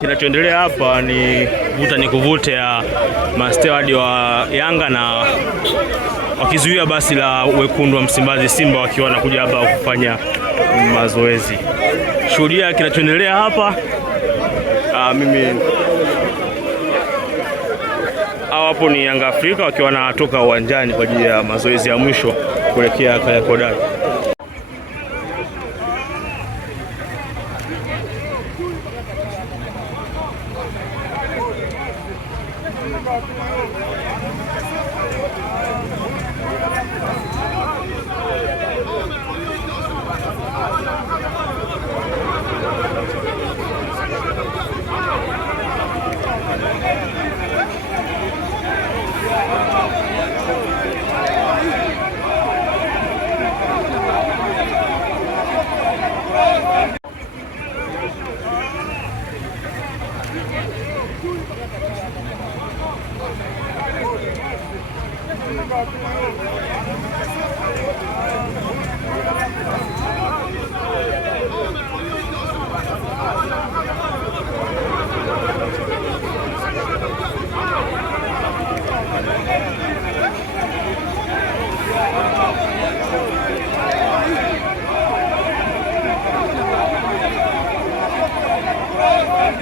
Kinachoendelea hapa ni vuta ni kuvute ya mastewadi wa Yanga na wakizuia basi la wekundu wa Msimbazi Simba wakiwa wanakuja hapa kufanya mazoezi. Shuhudia kinachoendelea hapa. Hapo ni Yanga Afrika wakiwa wanatoka uwanjani kwa ajili ya mazoezi ya mwisho kuelekea Kariakoo Derby.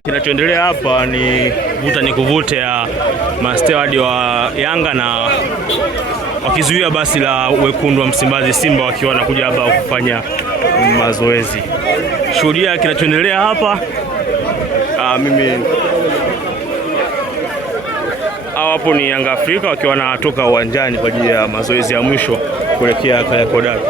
Kinachoendelea hapa ni vuta ni kuvute ya mastewadi wa Yanga na wakizuia basi la wekundu wa Msimbazi Simba wakiwa wanakuja hapa kufanya mazoezi. Shuhudia kinachoendelea hapa. Hapo ni Yanga Afrika wakiwa wanatoka uwanjani kwa ajili ya mazoezi ya mwisho kuelekea Kariakoo Derby.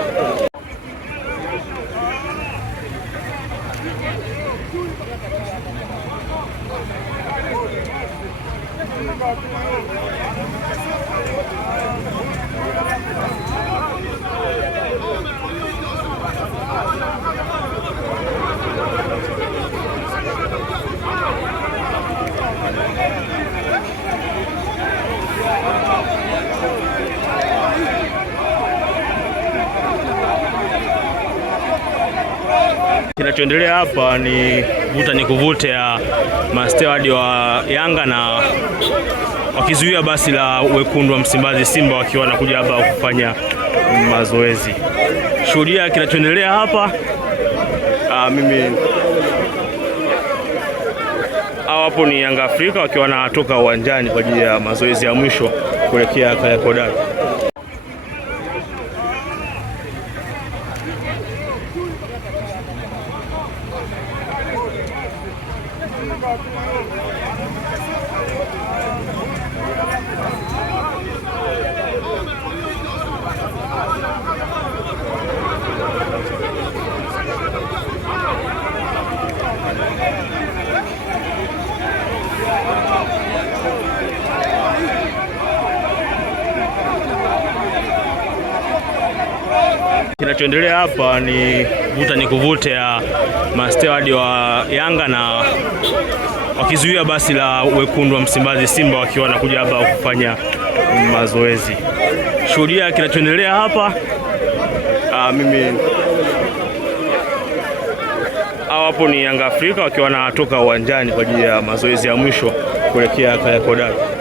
Kinachoendelea hapa ni vuta ni kuvute ya mastewadi wa Yanga na wakizuia basi la wekundu wa Msimbazi Simba wakiwa wanakuja hapa kufanya mazoezi. Shuhudia kinachoendelea hapa. Hapo ni Yanga Afrika wakiwa wanatoka uwanjani kwa ajili ya mazoezi ya mwisho kuelekea Kariakoo Derby. Kinachoendelea hapa ni vuta ni kuvute ya mastewadi wa Yanga na wakizuia basi la wekundu wa Msimbazi Simba wakiwa wanakuja hapa kufanya mazoezi. Shuhudia kinachoendelea hapa. Hapo ni Yanga Afrika wakiwa wanatoka uwanjani kwa ajili ya mazoezi ya mwisho kuelekea Kariakoo Derby.